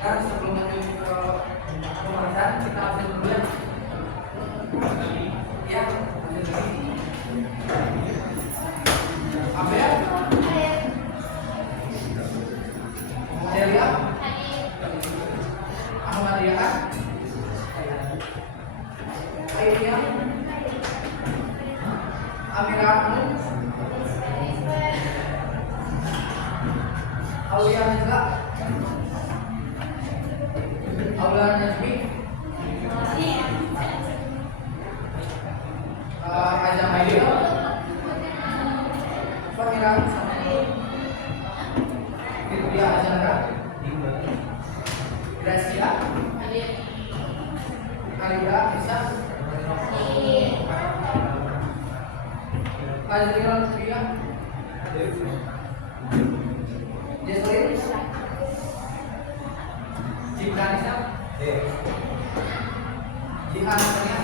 Dan sebelum lanjut ke pembahasan kita absen dulu ya. Ya, absen lagi. Apa ya? Delia? Ahmad Ria kan? Ailia? Amira Anu? Aulia Najla? Aulia Najmi? Aja Maidil? Famira Fitria Ajandra? Gracia? Alida Isa? Azril Pria? Jesslyn? Cikanisa? Jihan Tania?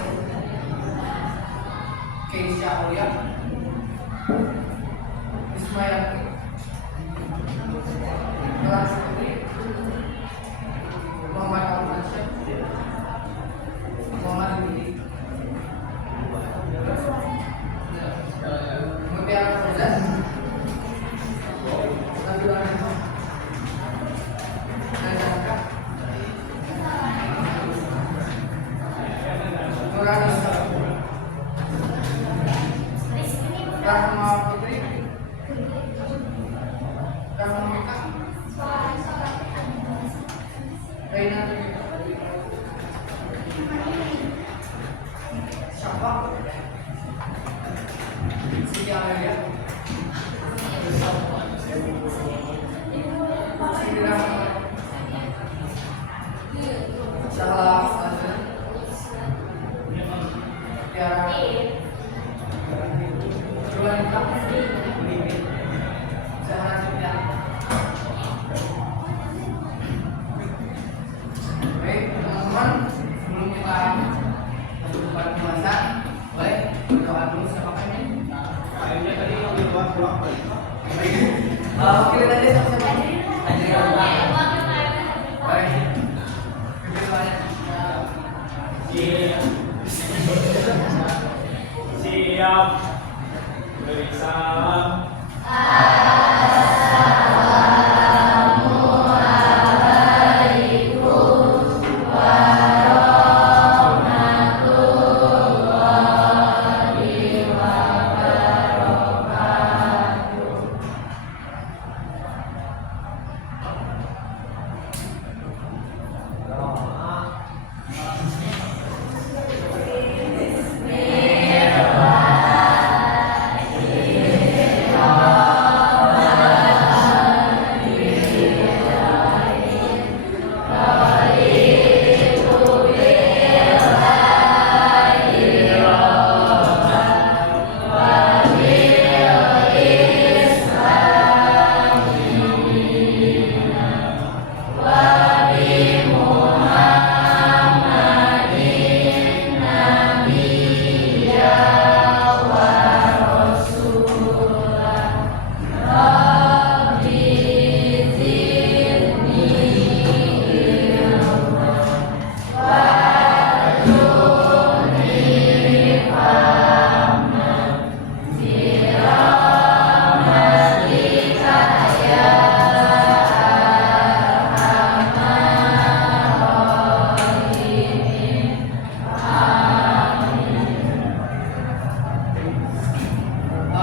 Keisha Aulia? Ismail Kelas Putri? Muhammad Al-Mansyah? Muhammad Budi? Mutiara Fauzan? Nabila Rahma? Najaka? Nurani Rahma Putri? Rahma Mika? Reina Syafa? Siti Amelia? Siti Rahma? Syahla Azan? Tiara? Juanita? Zahra Sitian? Baik teman-teman, sebelum kita masuk ke pembahasan, boleh berdoa dulu sama kami. Akhirnya tadi yang dibuat pulang. Oke, tadi sama-sama. Baik. Siap. Beri salam.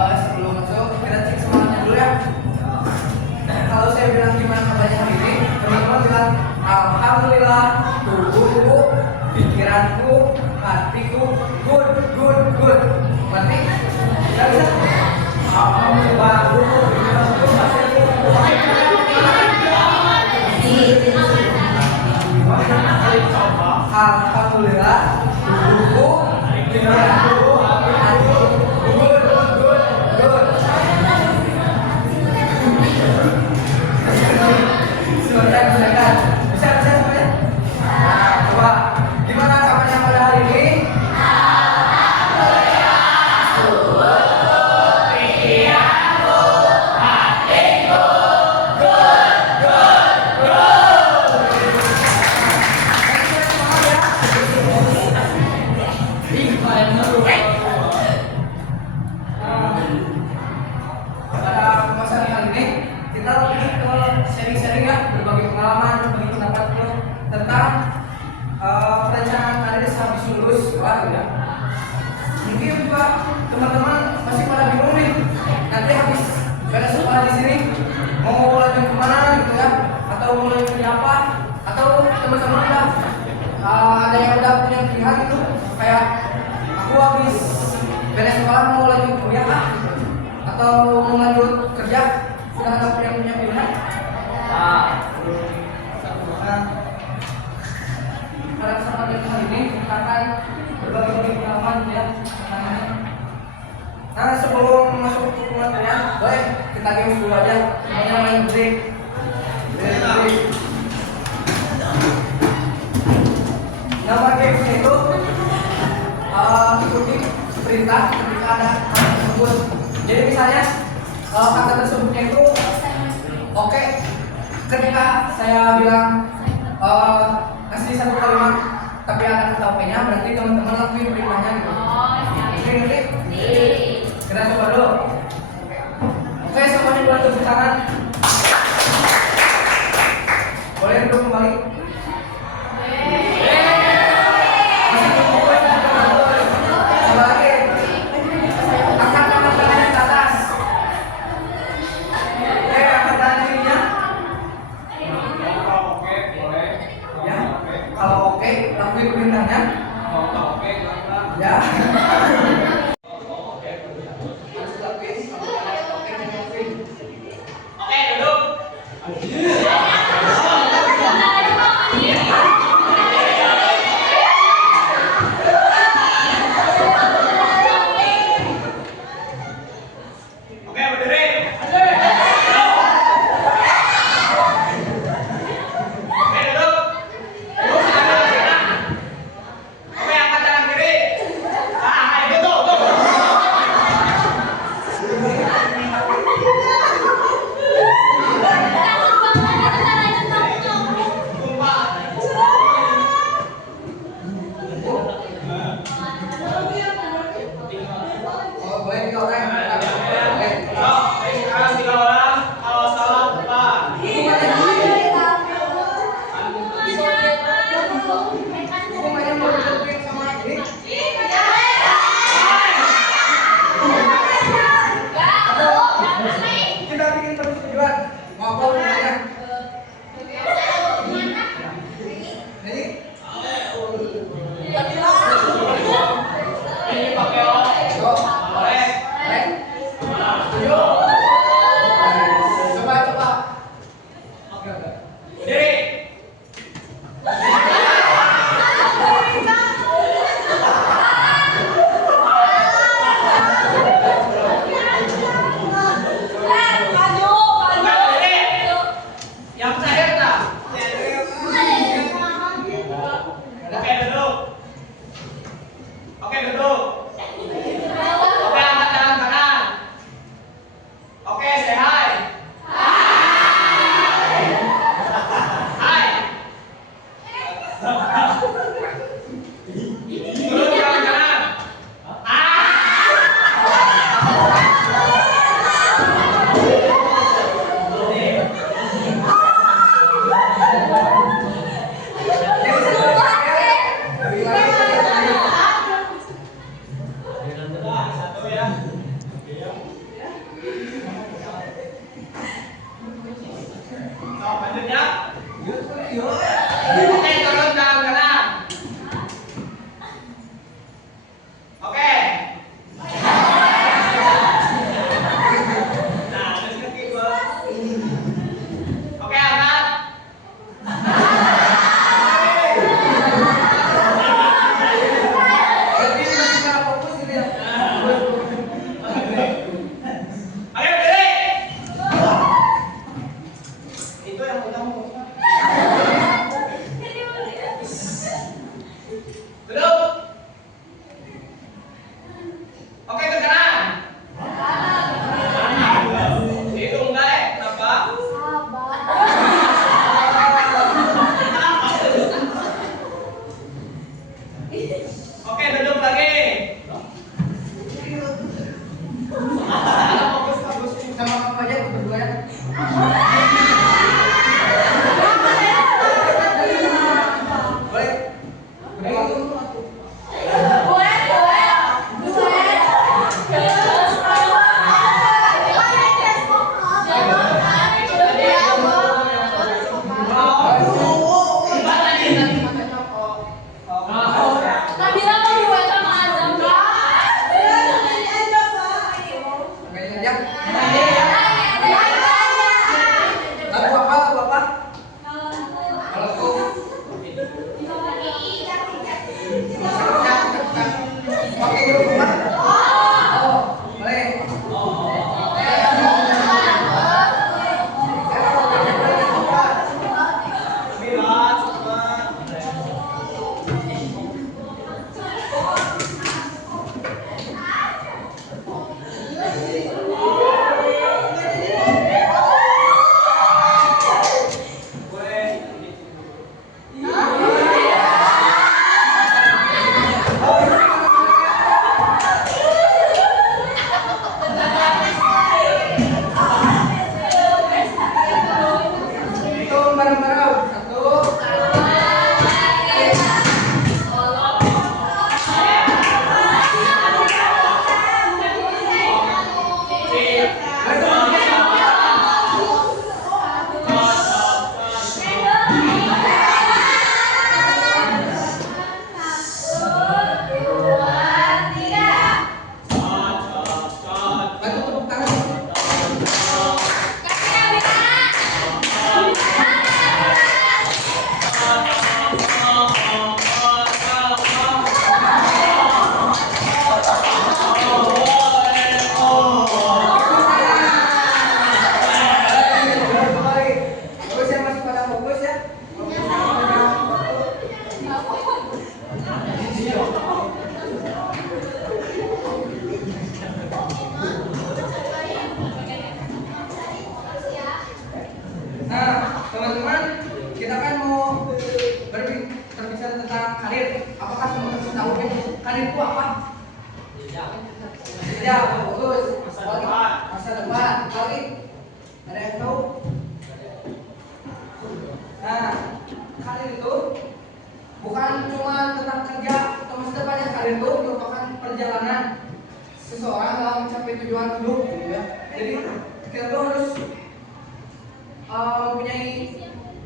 Sebelum masuk kita cek semuanya dulu ya. Kalau saya bilang gimana kabarnya hari ini, teman-teman bilang alhamdulillah, tubuhku, pikiranku, hatiku good. Berarti kita bisa alhamdulillah, tubuhku, pikiranku, hatiku good. Silakan. Bisa semuanya? Nah, coba gimana kabarnya pada hari ini? Alhamdulillah. ada yang udah punya pilihan gitu kayak aku habis beres sekolah mau lanjut kuliah kah? Atau mau lanjut kerja? Sudah ada yang punya pilihan? Nah, pada kesempatan kali ini kita akan berbagi pengalaman ya. Nah, sebelum masuk ke pengalaman, boleh kita game dulu aja. Semuanya main break. Nama game itu ikuti perintah ketika ada kata tersebut. Jadi misalnya kata tersebutnya itu oke. Ketika saya bilang kasih satu kalimat tapi ada kata oke-nya, berarti teman-teman lakuin perintahnya gitu. Ngerti? Kita coba dulu. Oke, semuanya boleh tepuk tangan. Boleh duduk kembali. Ya. Oke, duduk. Oke, berdiri. Oke, duduk. Oke, angkat tangan kiri. Itu tuh. Oh, boleh tiga orang. Oke. Sekarang 3 orang. Kalau salah, Pak. Aku main mau duduk sama ini. Kita bikin persetujuan. Mau apa namanya? Jadi Ini pakai orang. Boleh. Setuju? Coba. Oke. Berdiri. Yang terakhir tak? Oke, duduk. Oke, duduk. Oke, angkat tangan kanan. Oke, say hi. Hai. Turun tangan kanan. Satu ya. Lanjut ya. Oke, turun tangan kanan. Oke. Nah, terus kaki gua. Oke, angkat. Jadi kita fokus ini ya. Oke, berdiri. Itu yang utama. Karir itu apa? Ya, bagus. Masa depan. Kali ada yang tahu? Nah, karir itu bukan cuma tentang kerja atau masa depan. Karir itu merupakan perjalanan seseorang dalam mencapai tujuan hidup, gitu ya. Jadi kita tuh harus mempunyai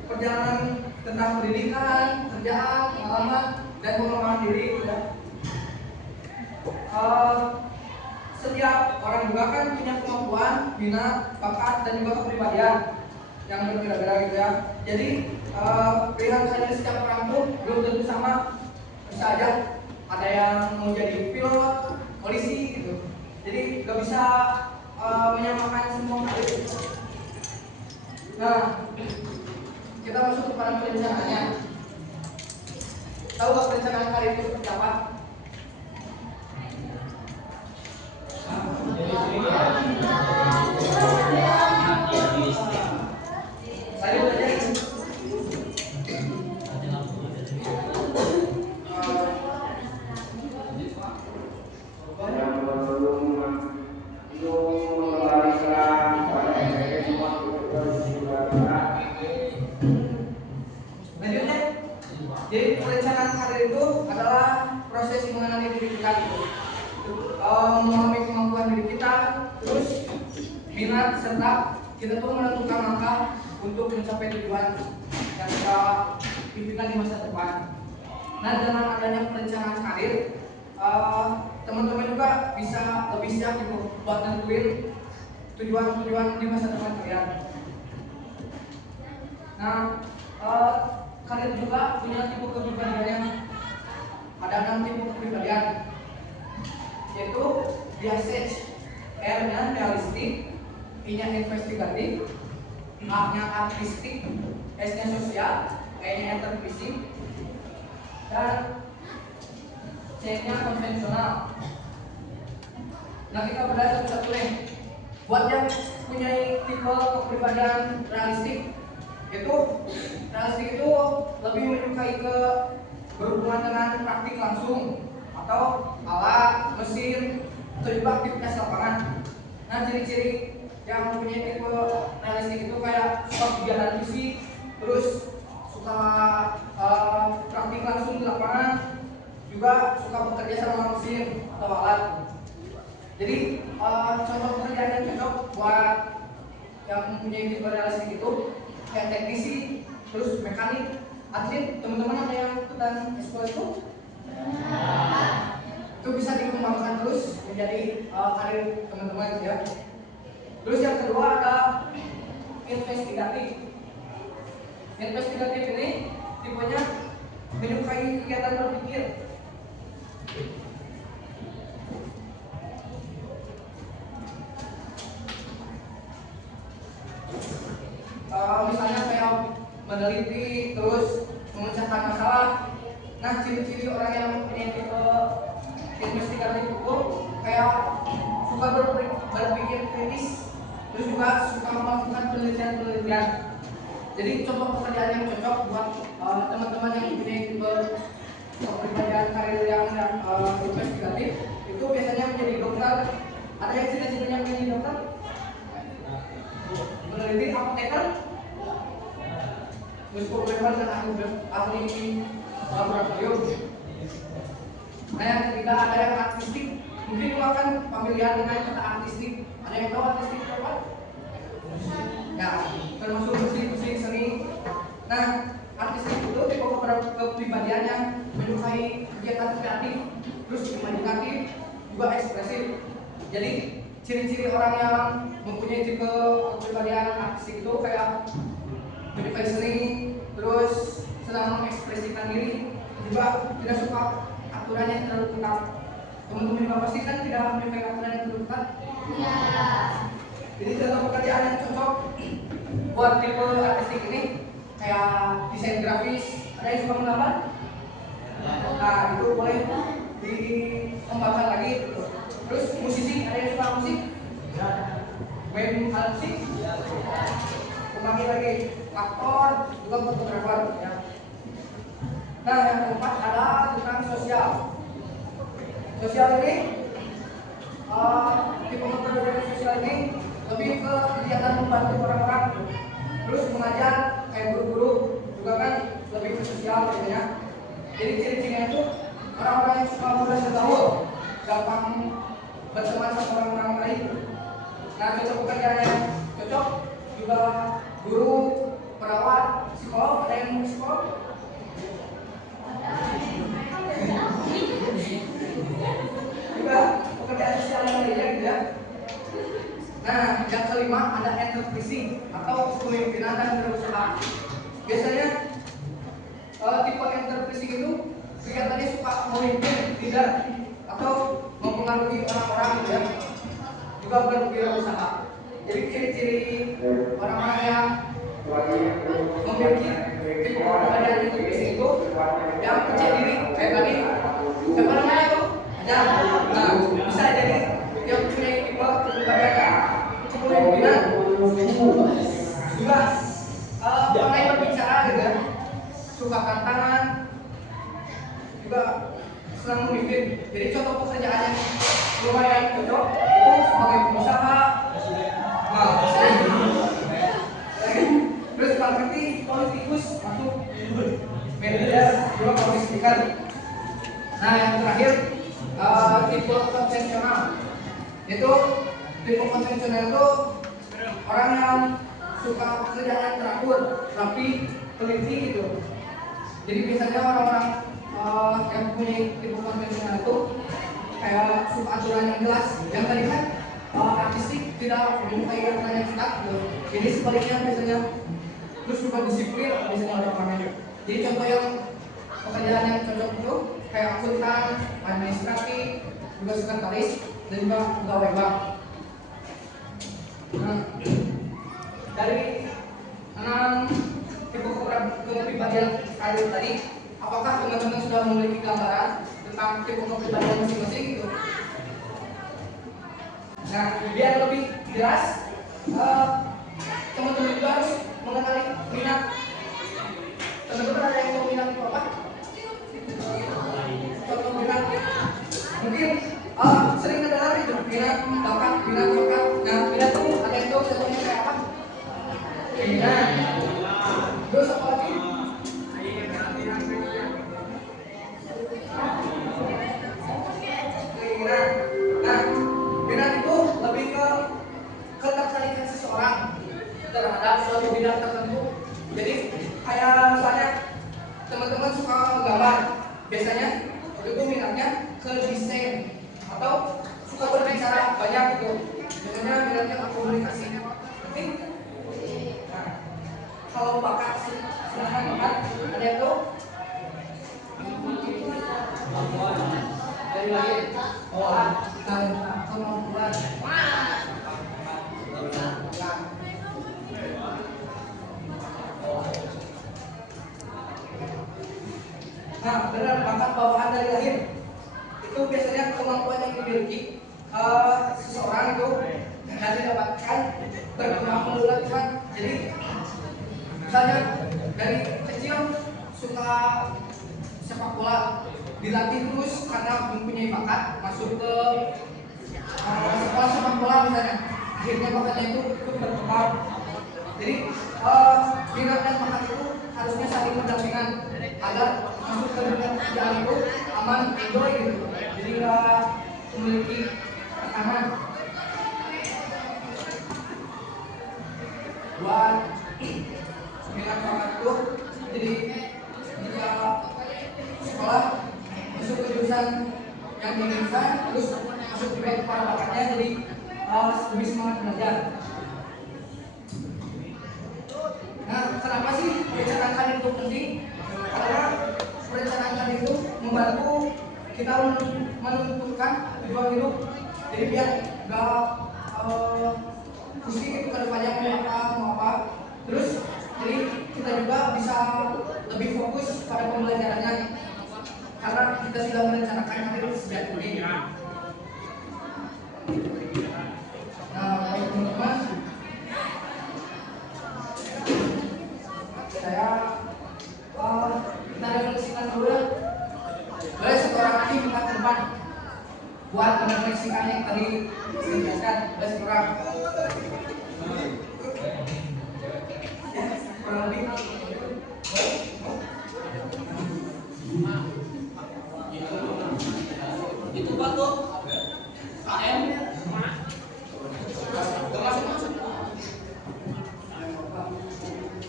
perjalanan tentang pendidikan, kerjaan, pengalaman, dan pengembangan diri, gitu ya. Setiap orang juga kan punya kemampuan, minat, bakat, dan juga kepribadian yang berbeda-beda, gitu ya. Jadi pilihan karir setiap orang tuh belum tentu sama. Bisa aja ada yang mau jadi pilot, polisi, gitu. Jadi gak bisa menyamakan semua karir. Nah, kita masuk kepada perencanaannya. Tahu gak perencanaan karir itu seperti apa? Saya belajar lanjutnya. Jadi perencanaan karir itu adalah proses mengenali diri kita, memahami kemampuan diri kita, terus minat, serta kita tuh menentukan langkah untuk mencapai tujuan yang kita impikan di masa depan. Nah, dengan adanya perencanaan karir, teman-teman juga bisa lebih siap gitu buat nentuin tujuan-tujuan di masa depan kalian. Nah, karir juga punya tipe kepribadiannya. Ada 6 tipe kepribadian, yaitu research, R-nya realistik, I-nya investigatif, A-nya artistik, S-nya sosial, E-nya enterprising, dan C-nya konvensional. Nah, kita belajar satu-satu nih. Buat yang punya tipe kepribadian realistik, realistik itu lebih menyukai ke berhubungan dengan praktik langsung atau alat, mesin, atau juga aktivitas lapangan. Nah, ciri-ciri yang mempunyai tipe realistik itu kayak suka kegiatan fisik, terus suka praktik langsung di lapangan, juga suka bekerja sama mesin atau alat. Jadi contoh pekerjaan yang cocok buat yang mempunyai tipe realistik itu kayak teknisi, terus mekanik, atlet. Teman-teman ada yang ikutan ekskul itu? Itu bisa dikembangkan terus menjadi karir teman-teman ya. Terus yang kedua ada investigatif. Investigatif ini tipenya menyukai kegiatan berpikir. Misalnya kayak meneliti, terus memecahkan masalah. Nah, ciri-ciri orang yang mempunyai tipe investigatif itu kayak suka berpikir kritis, terus juga suka melakukan penelitian-penelitian. Jadi contoh pekerjaan yang cocok buat teman-teman yang mempunyai tipe kepribadian karir yang investigatif itu biasanya menjadi dokter. Ada yang cita-citanya menjadi dokter? Meneliti, apoteker, muskuler dan ahli laboratorium. Nah, yang ketiga ada yang artistik. Mungkin lu akan familiar dengan kata artistik. Ada yang tahu artistik itu apa? Ya, termasuk musik seni. Nah, artistik itu tipe kepribadian yang menyukai kegiatan kreatif, terus imajinatif, juga ekspresif. Jadi ciri-ciri orang yang mempunyai tipe kepribadian artistik itu kayak menyukai seni, terus senang mengekspresikan diri, juga tidak suka aturan yang terlalu ketat. Teman-teman juga pasti kan tidak menyukai aturan yang terlalu ketat. Iya. Jadi contoh pekerjaan yang cocok buat tipe artistik ini kayak desain grafis. Ada yang suka menggambar? Nah, itu boleh dikembangkan lagi. Terus musisi, ada yang suka musik? Main alat musik? Kembangin lagi. Aktor, juga fotografer ya. Nah, yang keempat adalah tentang sosial. Sosial ini, tipe kepribadian sosial ini lebih ke kegiatan membantu orang-orang, terus mengajar kayak guru-guru juga kan lebih ke sosial biasanya. Jadi ciri-cirinya itu orang-orang yang suka mudah bergaul, gampang berteman sama orang-orang lain. Nah, cocok pekerjaannya cocok juga guru, perawat, psikolog, ada yang psikolog. Juga pekerjaan sosial yang lainnya gitu ya. Nah, yang kelima ada entrepreneuring atau kepemimpinan dan berusaha. Biasanya tipe entrepreneuring itu kegiatannya suka memimpin, leader atau mempengaruhi orang-orang gitu ya. Juga berwirausaha. Jadi ciri-ciri orang-orang yang memiliki tipe kepribadian entrepreneuring itu yang percaya diri kayak tadi. Siapa namanya itu? Ada. Nah, bisa jadi yang punya tipe kepribadian kepemimpinan. Juga pandai berbicara gitu ya. Suka tantangan. Juga senang memimpin. Jadi contoh pekerjaan yang lumayan cocok itu sebagai pengusaha. Nah, terus marketing, politikus, masuk manajer, juga public speaker. Nah, yang terakhir tipe konvensional. Itu tipe konvensional itu orang yang suka pekerjaan yang teratur, rapi, teliti gitu. Jadi biasanya orang-orang yang punya tipe konvensional itu kayak suka aturan yang jelas. Yang tadi kan artistik tidak menyukai aturan yang ketat gitu. Jadi sebaliknya biasanya terus juga disiplin biasanya orang-orangnya. Jadi contoh yang pekerjaan yang cocok itu kayak akuntan, administratif, juga sekretaris, dan juga pegawai bank. Nah, dari 6 tipe kepribadian karir tadi, apakah teman-teman sudah memiliki gambaran tentang tipe kepribadian masing-masing gitu? Nah, biar lebih jelas, teman-teman juga harus mengenali minat. Teman-teman ada yang tahu minat itu apa? Contoh minat, mungkin sering kedengar itu minat bakat, minat bakat. Nah, minat itu ada yang tahu contohnya kayak apa? Minat. Terus apa lagi? Minat. Nah, minat itu lebih ke ketertarikan seseorang terhadap suatu bidang tertentu. Jadi kayak misalnya teman-teman suka menggambar, biasanya itu minatnya ke desain atau suka berbicara banyak gitu. Biasanya minatnya ke komunikasi. Oke? Nah, kalau bakat silahkan bakat. Ada yang tahu? Dari lahir. Oh, kemampuan. Nah, benar bakat bawaan dari lahir itu biasanya kemampuan yang dimiliki seseorang itu dan didapatkan berkembang melalui Tuhan. Jadi misalnya dari kecil suka sepak bola, dilatih terus karena mempunyai bakat masuk ke sekolah sepak bola misalnya, akhirnya bakatnya itu berkembang. Jadi minat dan bakat itu harusnya saling berdampingan agar masuk ke dunia pekerjaan itu aman, enjoy gitu. Jadi nggak memiliki tekanan. Buat minat bakat itu, jadi jika sekolah masuk ke jurusan yang diinginkan, terus masuk juga kepada bakatnya, jadi lebih semangat belajar. Nah, kenapa sih perencanaan itu penting? Karena perencanaan itu membantu kita menentukan tujuan hidup. Jadi biar nggak pusing itu ke depannya mau apa. Terus jadi kita juga bisa lebih fokus pada pembelajarannya karena kita sudah merencanakan hidup sejak dini. Nah, baik teman-teman, saya kita refleksikan dulu ya. Boleh satu orang lagi minta ke depan. fisika yang tadi dijelaskan oleh seorang kurang lebih Itu Pak tuh KM gak masuk.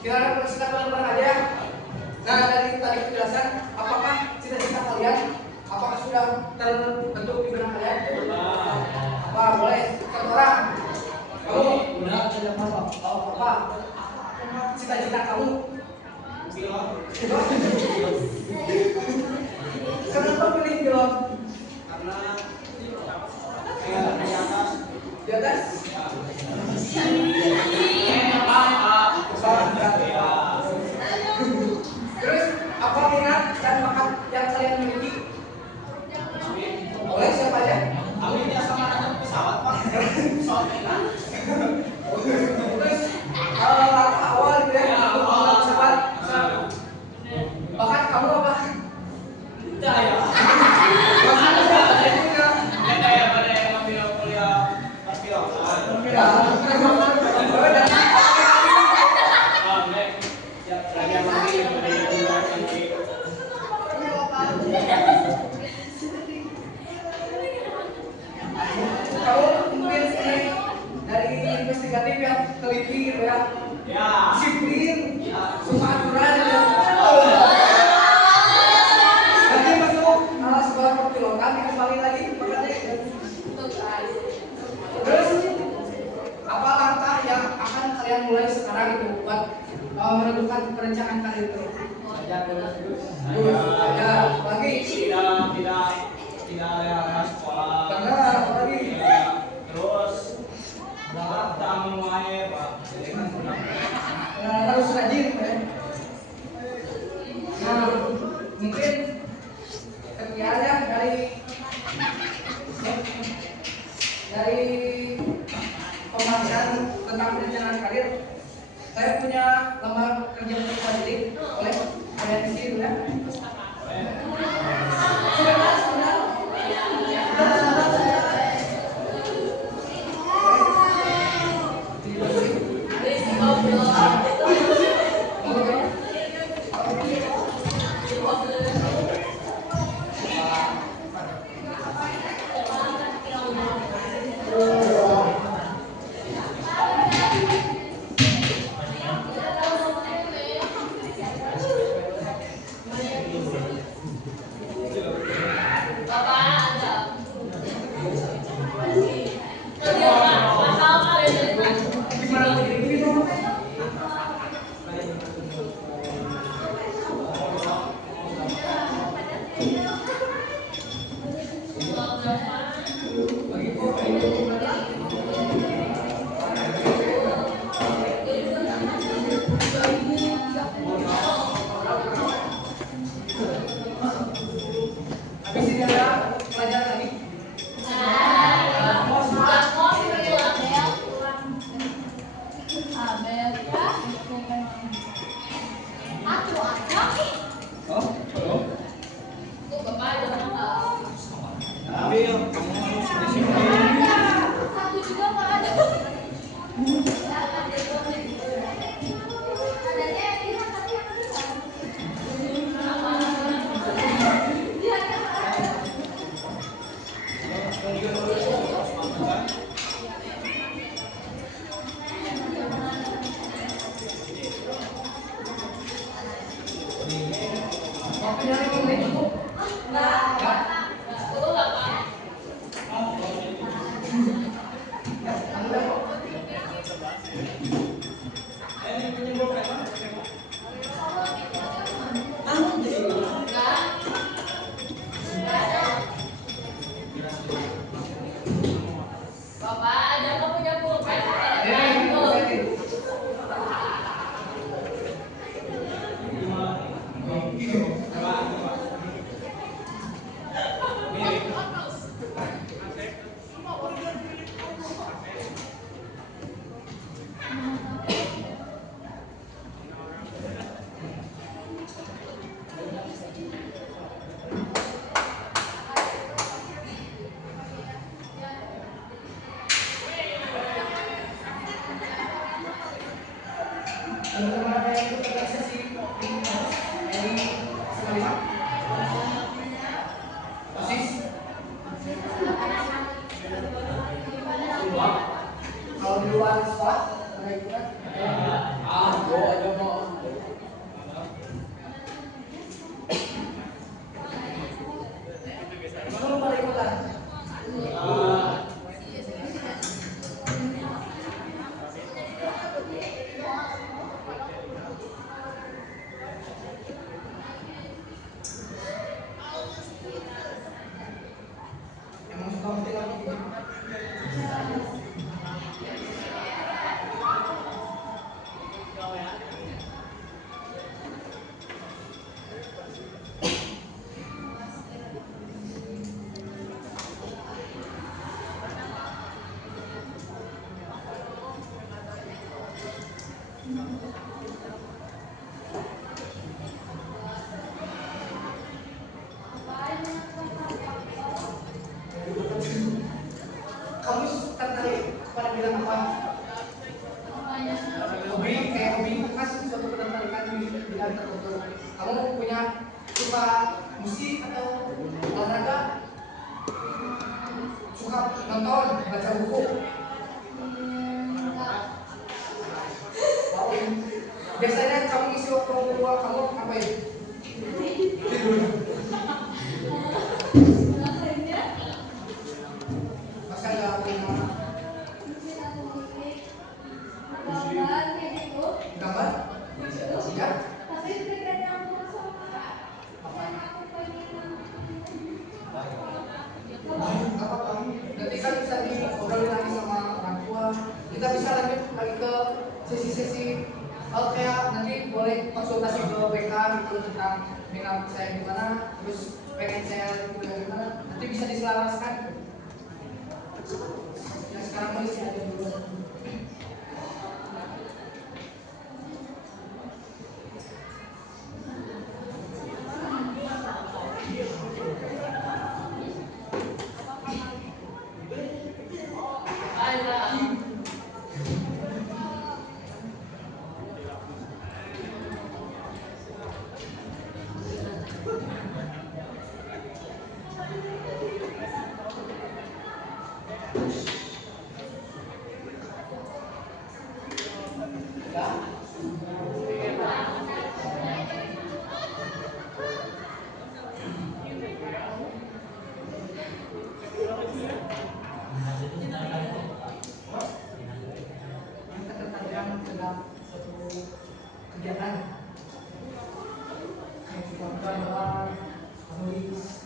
kita benar aja. Nah dari tadi penjelasan, apakah cita-cita kalian apakah sudah terbentuk di benak kalian? Apa boleh satu orang? Kamu udah ada apa? oh apa? Cita-cita kamu? Pilot. Kenapa pilih pilot? Karena kayak di atas. Di atas? Terus apa minat dan bakat yang kalian miliki? Boleh siapa aja? Amin ya sama anak pesawat Pak. Pesawat tenan. Terus langkah awal gitu ya, untuk membangun pesawat. Bakat kamu apa? Cahaya. Bakat kamu juga. Ya kayak pada yang ngambil kuliah perpilotan. Ya, dan Yang ngambil kuliah kamu mungkin ini dari investigatif yang teliti gitu ya, disiplin, suka aturan gitu ya. Nanti masuk sekolah perpilotan dikembali lagi makanya. Terus apa langkah yang akan kalian mulai sekarang itu buat menentukan perencanaan karir itu? Ya, lagi. Tidak ada sekolah. Benar, lagi. Terus tak mulai Pak. Harus rajin ya. Nah, mungkin sekian ya dari pembahasan tentang perencanaan karir. Saya punya lembar kerja untuk wajib, boleh kalian isi dulu ya. Sebentar. Habis ini ada pelajaran lagi. Waktunya 5 menit cukup? Enggak. Teman-teman ada yang ikut organisasi ini sama lima? OSIS? Kalau di luar sekolah ada ikutan? Ada mau. Belum pada ikutan. Emang suka mesti lagi. Kamu tertarik pada bidang apa? Hobi, kayak hobi mas suatu ketertarikan di bidang tertentu. Kamu punya suka musik atau olahraga? Suka nonton, baca buku? Wow. Biasanya kamu isi waktu luang kamu ngapain? Tidur. Masa nggak punya gambar? Ya? Nggak apa-apa. Nanti kan bisa diobrolin lagi sama orang tua. Kita bisa lanjut lagi ke sesi-sesi. Kayak nanti boleh konsultasi ke BK gitu tentang minat saya gimana, terus pengen saya kuliah gimana. Nanti bisa diselaraskan. Yang sekarang mau isi aja dulu. Ketertarikan dalam suatu kegiatan kayak gambar, menulis.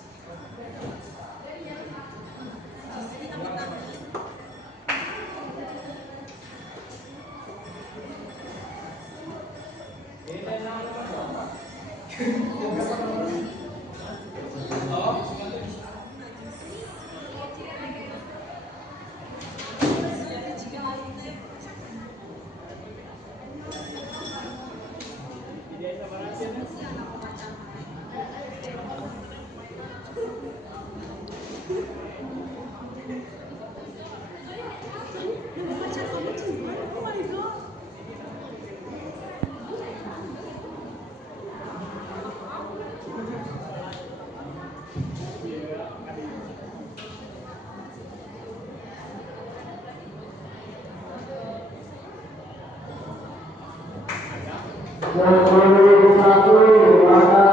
Yang satu ada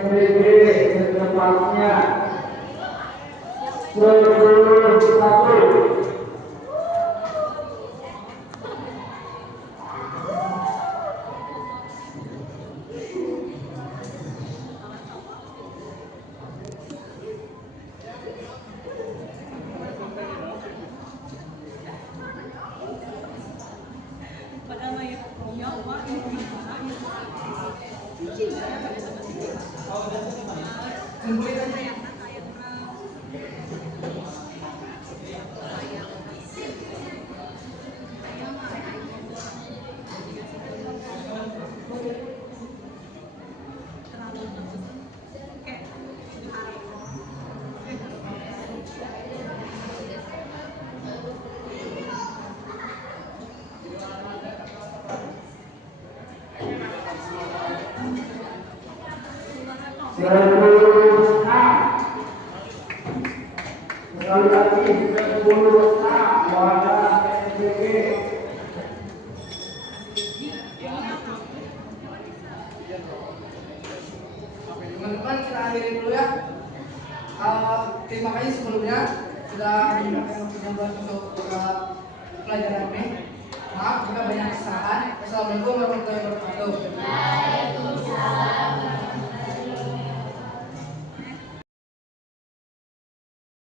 MPG secepatnya 11. Kumpulin aja. Sekali lagi 36 Muhammad SBG. Teman-teman kita akhiri dulu ya. Terima kasih sebelumnya sudah menyempatkan waktunya buat untuk pelajaran ini. Maaf jika banyak kesalahan. Wassalamualaikum warahmatullahi wabarakatuh.